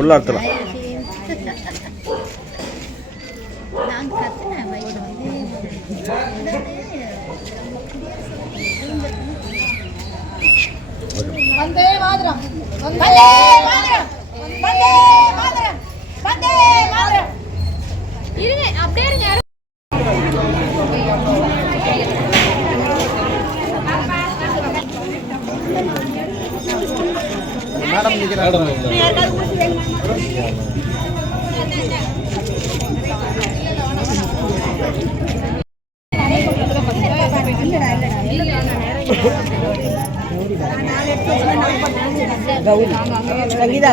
உள்ளார்த்தலாம். வந்தே மாதரம், வந்தே மாதரம், வந்தே மாதரம், வந்தே மாதரம். இருங்க, அப்படியே இருங்க. மேடம் நிக்கிறாங்க. சங்கீதா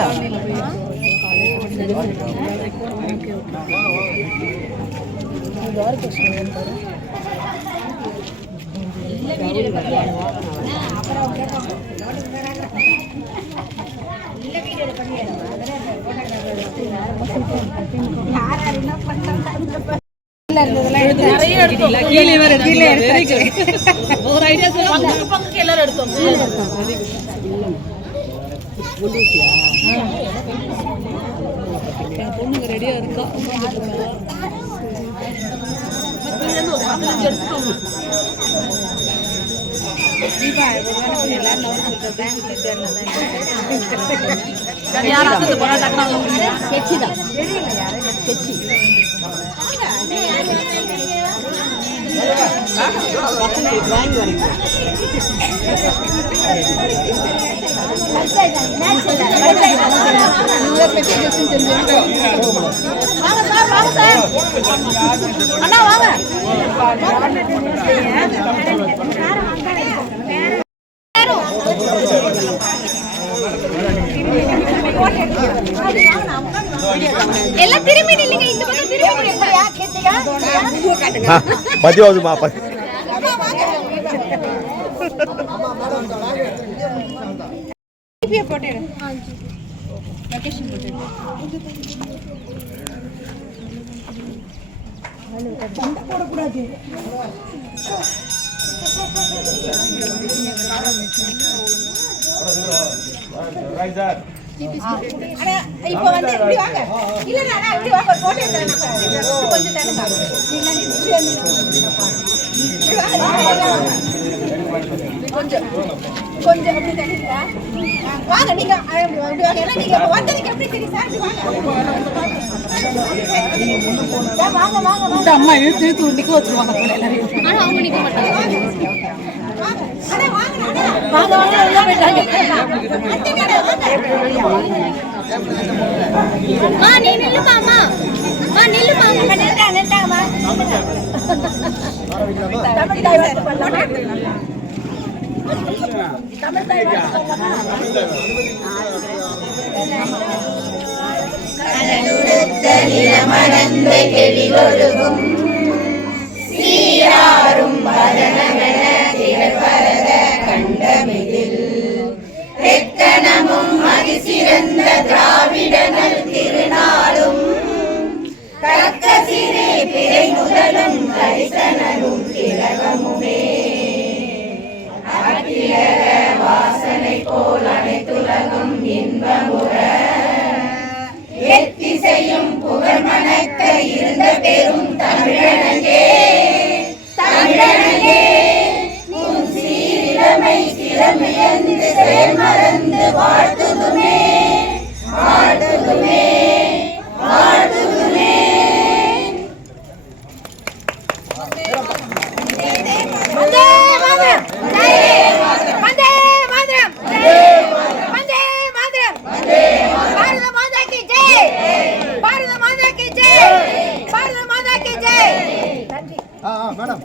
பொண்ணுங்க ரெடியா இருக்கா. அண்ணா வாங்க. எல்லாம் திரும்பி நில்லுங்க. இந்த பக்கம் திரும்பி பதிவாதுமா போட்டேன். போடக்கூடாது. இப்போ வந்து இப்படி வாங்க. இல்ல இப்படி வாங்க. போட்டோ எடுத்துறேன். கொஞ்சம் தருங்க. கொஞ்சம் கொஞ்சம் அப்படி தருங்க. வாங்க நீங்க அப்படி வாங்க. எல்லாம் நீங்க வந்ததுக்கு எப்படி தெரியும் சார்? வாங்க வாங்க வாங்க. இந்த அம்மா இழுத்து இழுத்து நிக்க வச்சுருவாங்க போல எல்லாரையும். ஆனா அவங்க நிக்க மாட்டாங்க. வாங்க அட வாங்க வாங்க வாங்க எல்லாம் போயிட்டாங்க. மா நீ நில்லுமா அம்மா. மா நில்லுமா. நின்னுட்டாங்கம்மா. தமிழ் தாய் வாழ்த்து பண்ணலாமா? தமிழ் தாய் வாழ்த்து சொல்லலாமா? கடலுடுத்த நிலமடந்த கெளிலொழுகும் சீராரும் பதனமென திகழ்வரத கண்டமிதில் தெக்கணமும் அதிசிறந்த திராவிடனல் திருநாளும் தக்க சிறே பிறை முதலும் தரிசனரும் திலகமுமே அத்திலக வாசனை போல் அனைத்துலகும் இன்பமுற எத்திசையும் புகழ் மணக்க இருந்த பெரும் தமிழனே தமிழனே உன் சீரிழமை திறமையந்து செயல்மறந்து வாழ்த்துதுமே வாழ்த்துதுமே வாழ்த்துதுமே. வந்தே மாதரம் வந்தே மாதரம் வந்தே மாதரம் பாரத மாதா கி ஜெய் பாரத மாதா கி ஜெய் பாரத மாதா கி ஜெய். நன்றி. மேடம்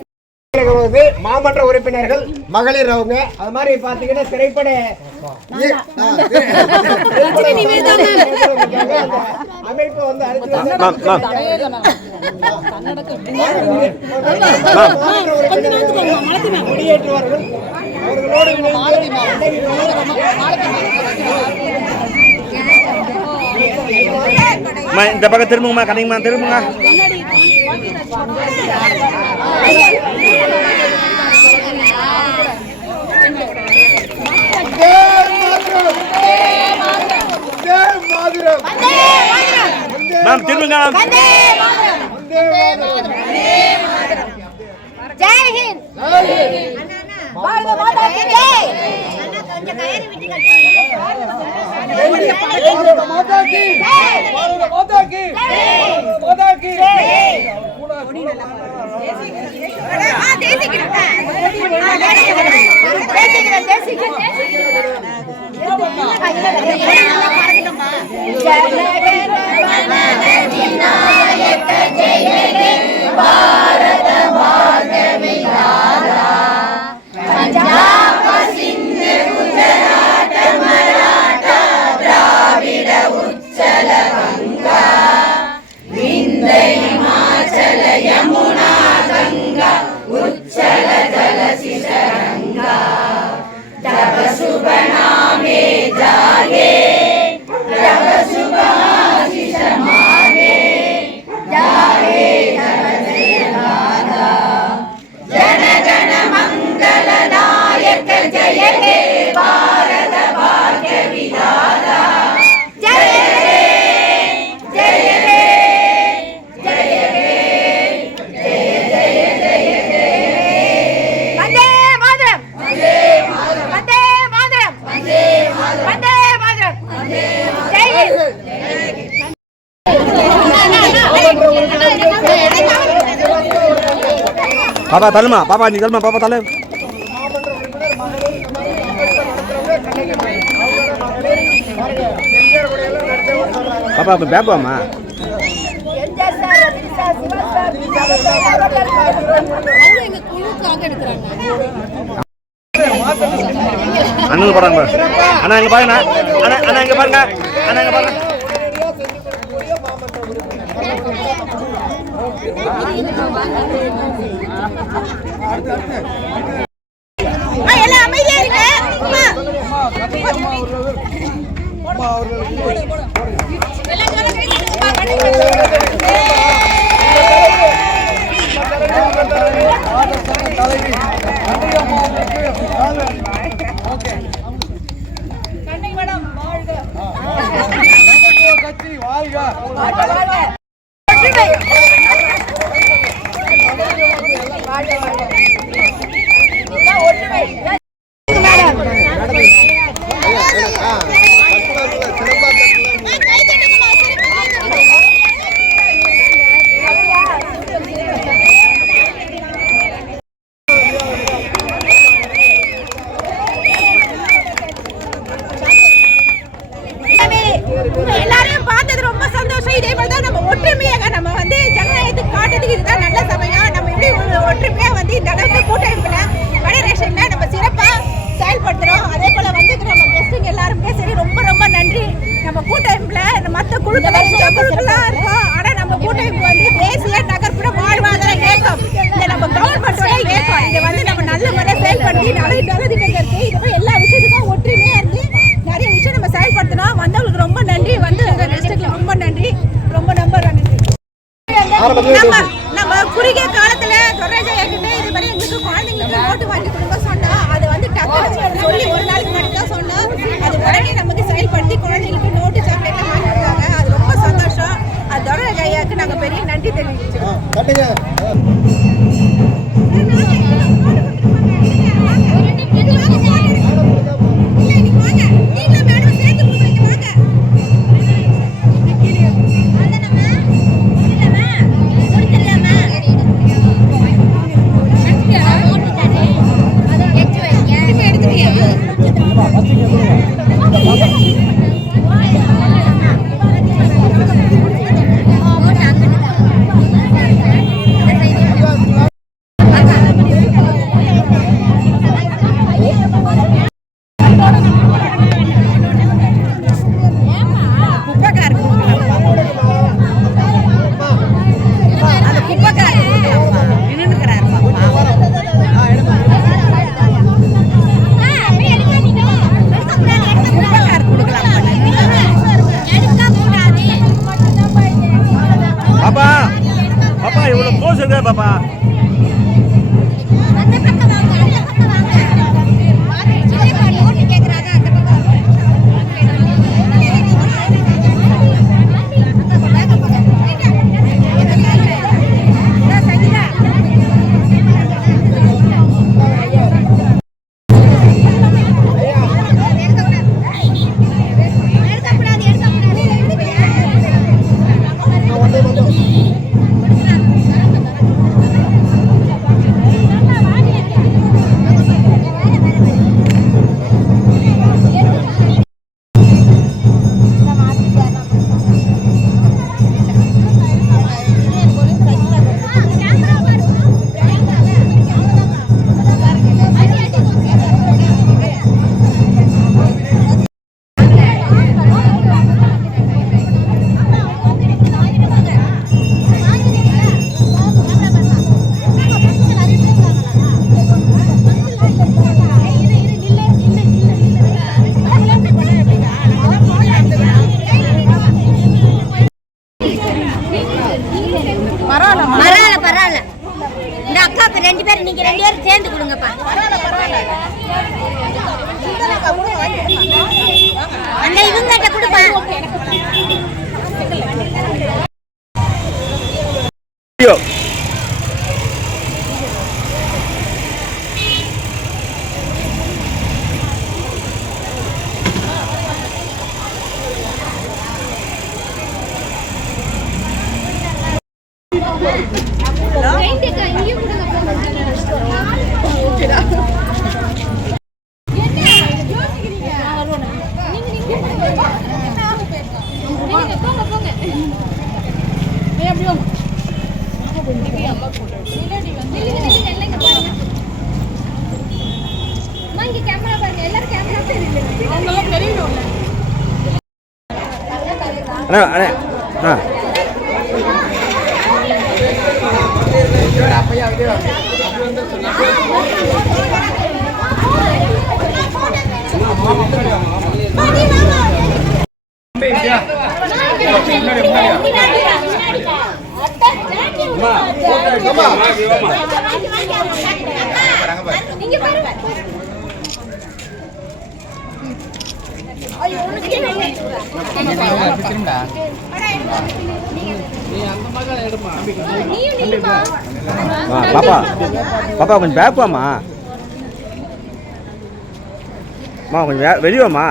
மாமன்ற உறுப்பினர்கள் மகளிர் அவங்க அது மாதிரி பாத்தீங்கன்னா திரைப்பட அமைப்பு வந்து முடியேற்றுவார்கள். அவர்களோடு இந்த பக்கம் திரும்புங்கம்மா. கடைங்கம்மா திரும்புங்க. மாதிரம் மேம் திரும்புங்க ஜெய் ஹிந்த் பாரத மாதா கி ஜெய் கொஞ்சம் கயிறு விட்டு கட்டி பாரத மாதா கி பாரத மாதா கி மாதா கி தேசி பாப்பா தள்ளுமா பாப்பா நீ தள்ளுமா பாப்பா தள்ளு பாப்பா அப்ப பேப்பாமா அண்ணன் போறாங்க அண்ணா இங்க பாருங்க அண்ணா இங்க பாருங்க அண்ணா இங்க பாருங்க எல்லாம் அமைதியா இருங்க எல்லாரையும் பார்த்தது ரொம்ப சந்தோஷம். இதே மாதிரி தான் நம்ம ஒற்றுமையாக நம்ம வந்து ஜனநாயகத்துக்கு காட்டுறதுக்கு இதுதான் நல்ல சமயம். நம்ம எப்படி ஒற்றுமையா வந்து இந்த அளவுக்கு கூட்டமைப்புல ஃபெடரேஷன்ல நம்ம சிறப்பா செயல்படுத்துறோம். அதே போல வந்து நம்ம கெஸ்ட்டுங்க எல்லாருமே சரி ரொம்ப ரொம்ப நன்றி. நம்ம கூட்டமைப்புல மற்ற குழுக்கள்லாம் இருக்கும். ஆனா நம்ம கூட்டமைப்பு வந்து தேசிய நகர்ப்புற வாழ்வாதார இயக்கம் இந்த நம்ம கவர்மெண்டோட இயக்கம். இதை வந்து நம்ம நல்ல முறையில் செயல்படுத்தி நல்லதிட்டங்கள் இருக்கு. இது மாதிரி எல்லா விஷயத்துக்கும் ஒற்றுமையா இருந்து நிறைய விஷயம் நம்ம செயல்படுத்தணும். வந்தவங்களுக்கு ரொம்ப நன்றி. வந்து கெஸ்ட்டுக்கு ரொம்ப நன்றி. ரொம்ப நன்றி. நம்ம குறுகிய காலத்துல தொடர்ச்சியா கிட்ட இது மாதிரி எங்களுக்கு குழந்தைங்களுக்கு நோட்டு வாங்கி கொடுக்க சொன்னோம். அது வந்து டக்குனு சொல்லி ஒரு நாளைக்கு முன்னாடி தான் சொன்னோம். அது உடனே நமக்கு செயல்படுத்தி குழந்தைங்களுக்கு நோட்டு சாக்லேட் வாங்கி கொடுத்தாங்க. அது ரொம்ப சந்தோஷம். அது தொடர்ச்சி ஐயாவுக்கு நாங்க பெரிய நன்றி தெரிவிக்கிறோம். பாப்பா சரி நீங்க 2 பேரும் சேர்ந்து கொடுங்கப்பா. அந்த இவங்கிட்ட கொடுப்பா. அண்ணா அண்ணே ஆ பாப்பா பாப்பா கொஞ்சம் பேக் வாமா கொஞ்சம் வெளியே வாமா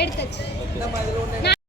எடுத்தாச்சு.